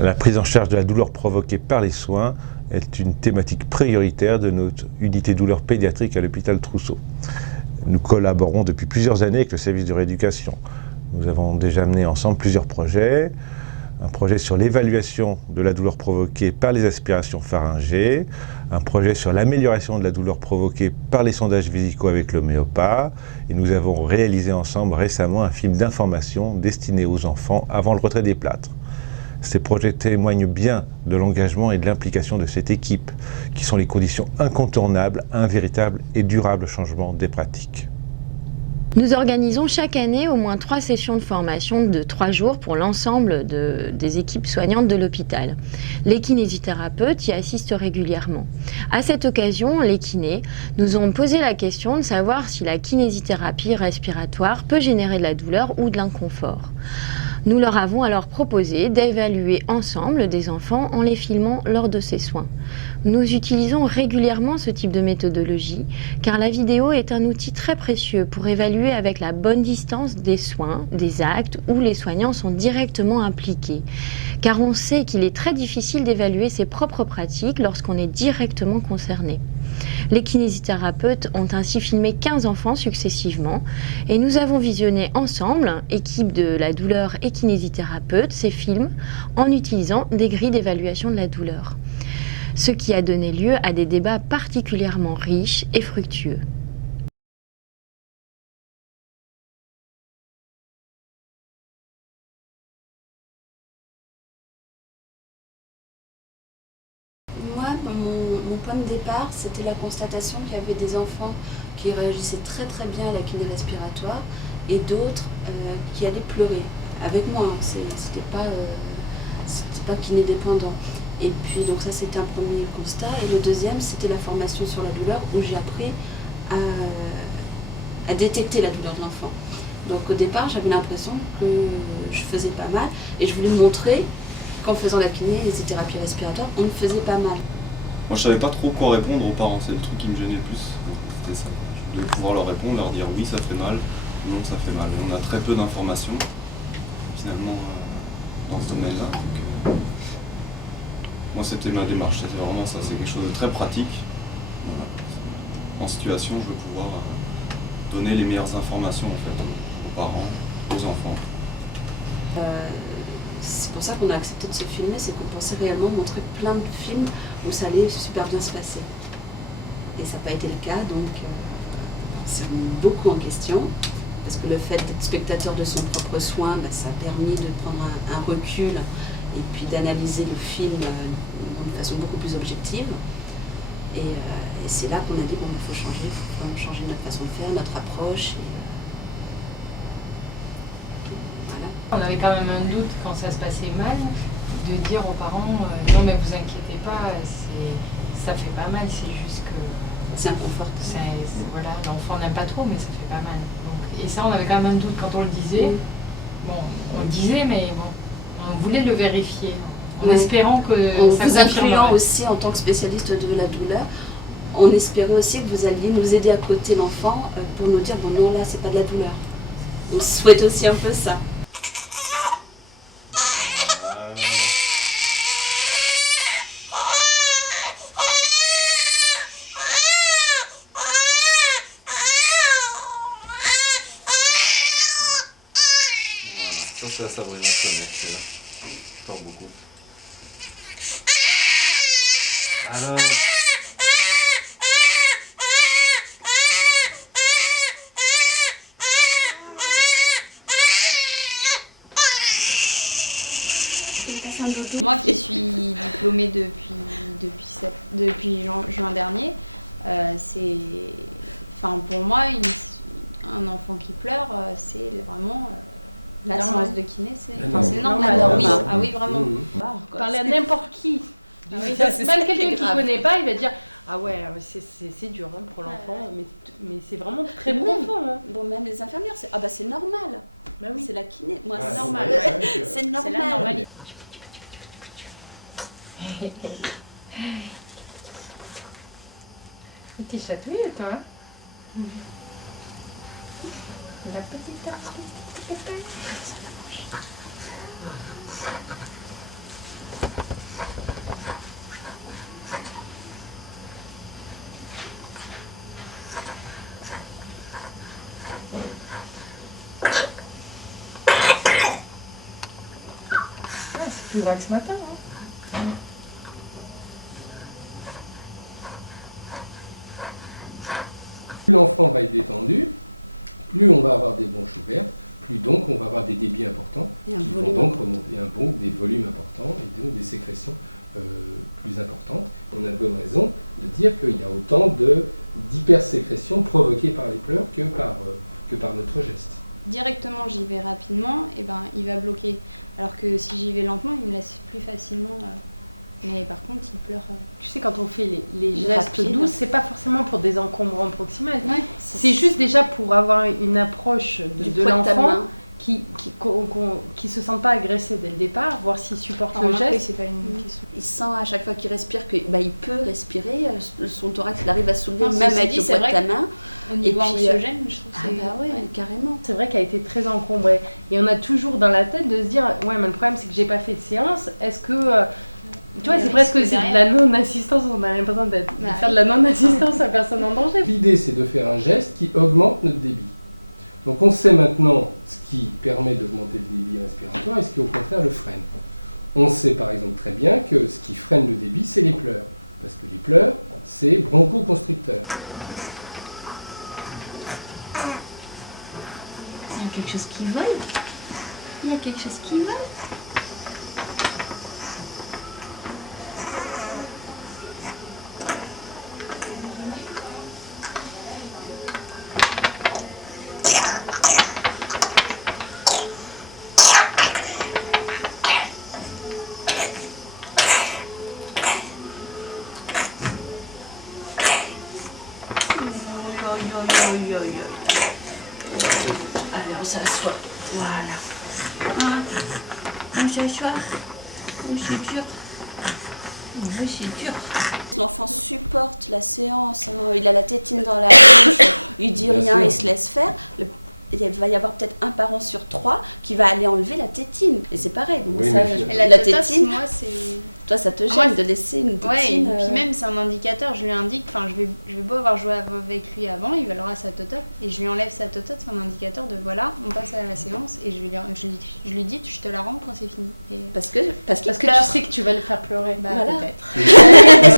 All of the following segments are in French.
La prise en charge de la douleur provoquée par les soins est une thématique prioritaire de notre unité douleur pédiatrique à l'hôpital Trousseau. Nous collaborons depuis plusieurs années avec le service de rééducation. Nous avons déjà mené ensemble plusieurs projets. Un projet sur l'évaluation de la douleur provoquée par les aspirations pharyngées, un projet sur l'amélioration de la douleur provoquée par les sondages vésicaux avec l'homéopathe, et nous avons réalisé ensemble récemment un film d'information destiné aux enfants avant le retrait des plâtres. Ces projets témoignent bien de l'engagement et de l'implication de cette équipe, qui sont les conditions incontournables à un véritable et durable changement des pratiques. Nous organisons chaque année au moins 3 sessions de formation de 3 jours pour l'ensemble des équipes soignantes de l'hôpital. Les kinésithérapeutes y assistent régulièrement. À cette occasion, les kinés nous ont posé la question de savoir si la kinésithérapie respiratoire peut générer de la douleur ou de l'inconfort. Nous leur avons alors proposé d'évaluer ensemble des enfants en les filmant lors de ces soins. Nous utilisons régulièrement ce type de méthodologie car la vidéo est un outil très précieux pour évaluer avec la bonne distance des soins, des actes où les soignants sont directement impliqués. Car on sait qu'il est très difficile d'évaluer ses propres pratiques lorsqu'on est directement concerné. Les kinésithérapeutes ont ainsi filmé 15 enfants successivement et nous avons visionné ensemble, équipe de la douleur et kinésithérapeute, ces films en utilisant des grilles d'évaluation de la douleur. Ce qui a donné lieu à des débats particulièrement riches et fructueux. Moi, mon point de départ, c'était la constatation qu'il y avait des enfants qui réagissaient très très bien à la kiné respiratoire et d'autres qui allaient pleurer. Avec moi, c'était pas kiné dépendant. Et puis donc ça c'était un premier constat. Et le deuxième, c'était la formation sur la douleur où j'ai appris à détecter la douleur de l'enfant. Donc au départ, j'avais l'impression que je faisais pas mal et je voulais montrer qu'en faisant la kiné, les thérapies respiratoires, on ne faisait pas mal. Moi je savais pas trop quoi répondre aux parents, c'est le truc qui me gênait le plus, c'était ça. Je voulais pouvoir leur répondre, leur dire oui ça fait mal, non ça fait mal. Et on a très peu d'informations finalement dans ce domaine-là. Moi c'était ma démarche, c'était vraiment ça, c'est quelque chose de très pratique. Voilà. En situation, je veux pouvoir donner les meilleures informations en fait aux parents, aux enfants. C'est pour ça qu'on a accepté de se filmer, c'est qu'on pensait réellement montrer plein de films où ça allait super bien se passer. Et ça n'a pas été le cas, donc on s'est remis beaucoup en question, parce que le fait d'être spectateur de son propre soin, ça a permis de prendre un recul et puis d'analyser le film de façon beaucoup plus objective. Et c'est là qu'on a dit, bon, il faut changer, il faut vraiment changer notre façon de faire, notre approche. On avait quand même un doute quand ça se passait mal, de dire aux parents non mais vous inquiétez pas, ça fait pas mal, c'est juste que... C'est inconfortable. Voilà, l'enfant n'aime pas trop mais ça fait pas mal. Donc, et ça on avait quand même un doute quand on le disait. Oui. Bon, on le disait mais bon, on voulait le vérifier en espérant que ça vous incluant aussi en tant que spécialiste de la douleur, on espérait aussi que vous alliez nous aider à côté l'enfant pour nous dire bon non là c'est pas de la douleur. On souhaite aussi un peu ça. Ça c'est la Sabrina Sonnet, c'est là. Je parle beaucoup. Alors... Il passe un dodo. T'es chatouille toi hein. La petite pépin. Plus gras que ce matin, hein. Il y a quelque chose qui vole. Il y a quelque chose qui vole. Allez, on s'assoit. Voilà. Ah, on s'assoit. Oh, c'est dur. Oh, c'est dur.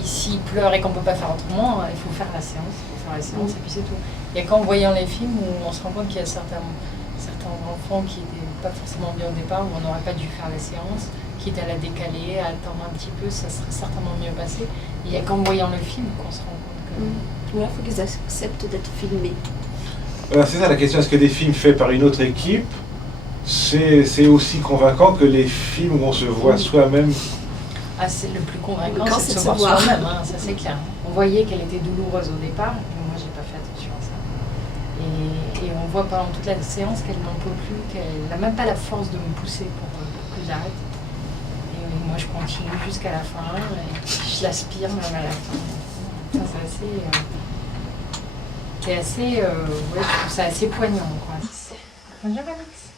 S'il pleure et qu'on ne peut pas faire autrement, il faut faire la séance. Il faut faire la séance et puis c'est tout. Il n'y a qu'en voyant les films où on se rend compte qu'il y a certains enfants qui n'étaient pas forcément bien au départ, où on n'aurait pas dû faire la séance, quitte à la décaler, à attendre un petit peu, ça serait certainement mieux passé. Il n'y a qu'en voyant le film qu'on se rend compte que... Ouais, il faut qu'ils acceptent d'être filmés. Voilà, c'est ça la question. Est-ce que des films faits par une autre équipe, c'est aussi convaincant que les films où on se voit soi-même? Ah, c'est le plus convaincant, Quand c'est de c'est se voir soi-même, hein, ça c'est clair. On voyait qu'elle était douloureuse au départ, mais moi j'ai pas fait attention à ça. Et on voit pendant toute la séance qu'elle n'en peut plus, qu'elle n'a même pas la force de me pousser pour que j'arrête. Et moi je continue jusqu'à la fin, et je l'aspire même à la fin. Ça c'est assez, ouais, je trouve ça assez poignant, quoi. Bonjour Alex.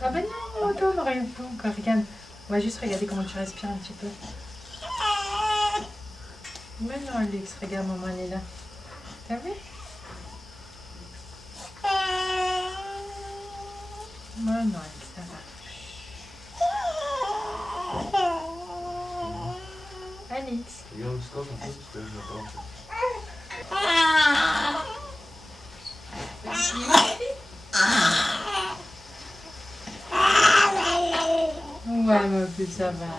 Ah ben non, attends, on regarde pas encore, regarde. On va juste regarder comment tu respires un petit peu. Mais non, Alex, regarde, maman, elle est là. T'as vu? Mais non, Alex, ça va. Alex. Ouais, ma petite, ça va.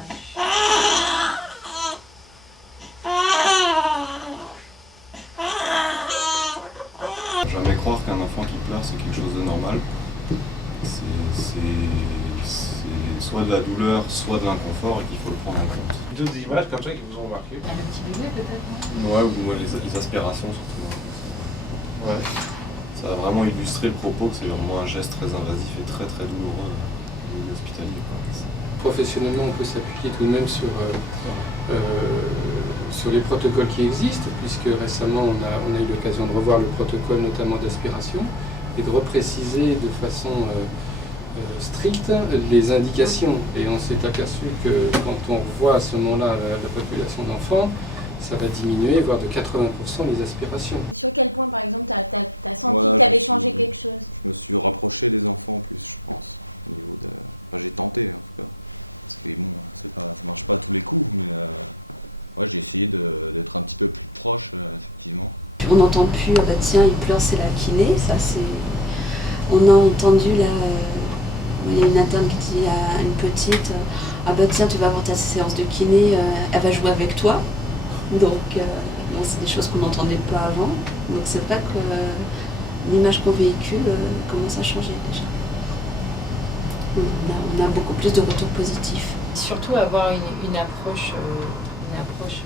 Jamais croire qu'un enfant qui pleure c'est quelque chose de normal. C'est soit de la douleur, soit de l'inconfort et qu'il faut le prendre en compte. D'autres images comme ça qui vous ont marqué? Le petit bébé peut-être, non? Ouais, ou les aspirations surtout. Ouais. Ça a vraiment illustré le propos que c'est vraiment un geste très invasif et très très douloureux au milieu hospitalier, quoi. Professionnellement, on peut s'appuyer tout de même sur les protocoles qui existent, puisque récemment on a eu l'occasion de revoir le protocole notamment d'aspiration et de repréciser de façon stricte les indications. Et on s'est aperçu que quand on revoit à ce moment-là la population d'enfants, ça va diminuer, voire de 80% les aspirations. on n'entend plus, ah bah tiens, il pleure, c'est la kiné. Ça, c'est... On a entendu là, il y a une interne qui dit à une petite, ah bah tiens, tu vas avoir ta séance de kiné, elle va jouer avec toi. Donc, bon, c'est des choses qu'on n'entendait pas avant. Donc c'est vrai que l'image qu'on véhicule commence à changer déjà. On a beaucoup plus de retours positifs. Surtout avoir une approche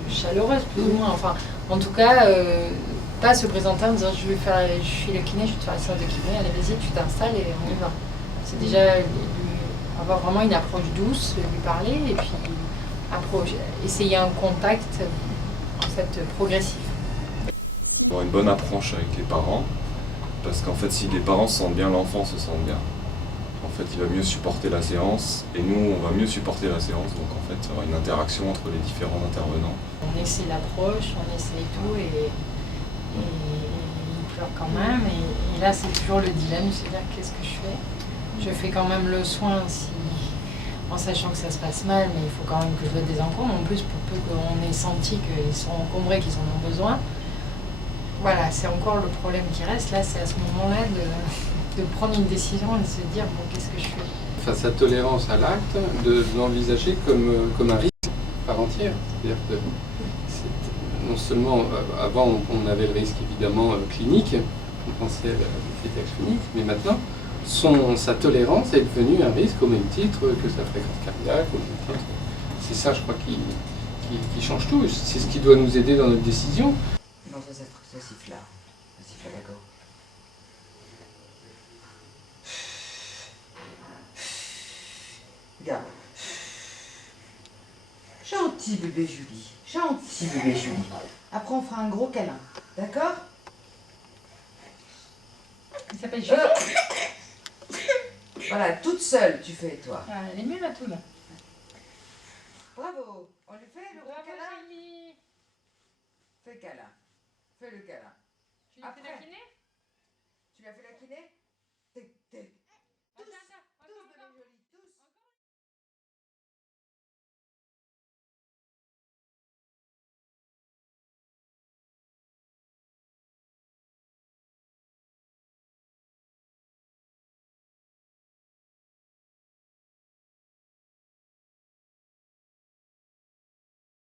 chaleureuse, plus ou moins. Enfin, en tout cas, pas se présenter en disant je suis le kiné, je vais te faire la séance de kiné, allez vas-y, tu t'installes et on y va. C'est déjà avoir vraiment une approche douce, lui parler et puis essayer un contact en fait progressif. Avoir une bonne approche avec les parents, parce qu'en fait si les parents se sentent bien, l'enfant se sent bien. En fait, il va mieux supporter la séance et nous, on va mieux supporter la séance. Donc en fait, il y aura une interaction entre les différents intervenants. On essaie l'approche, on essaie tout et il pleure quand même. Et là, c'est toujours le dilemme, c'est dire qu'est-ce que je fais. Je fais quand même le soin en sachant que ça se passe mal, mais il faut quand même que je donne des encombre. En plus, pour peu qu'on ait senti qu'ils sont encombrés, qu'ils en ont besoin. Voilà, c'est encore le problème qui reste. Là, c'est à ce moment-là de prendre une décision et de se dire bon, qu'est-ce que je fais. Face à tolérance à l'acte, de l'envisager comme un risque par entière. C'est-à-dire que non seulement, avant on avait le risque évidemment clinique, on pensait à la critère clinique, mais maintenant sa tolérance est devenue un risque au même titre que sa fréquence cardiaque, au même titre. C'est ça, je crois, qui change tout. C'est ce qui doit nous aider dans notre décision. Non, ça siffle là. Ça siffle à la gorge. Regarde. Gentil bébé Julie. Gentil bébé Julie. Après, on fera un gros câlin. D'accord? Il s'appelle Julie. Voilà, toute seule, tu fais, toi. Ah, elle est mieux là, tout là. Bravo. On lui fait le gros Bravo, câlin? Julie. Fais le câlin. Fais le câlin. Tu lui fais la kiné? Tu lui as fait la kiné?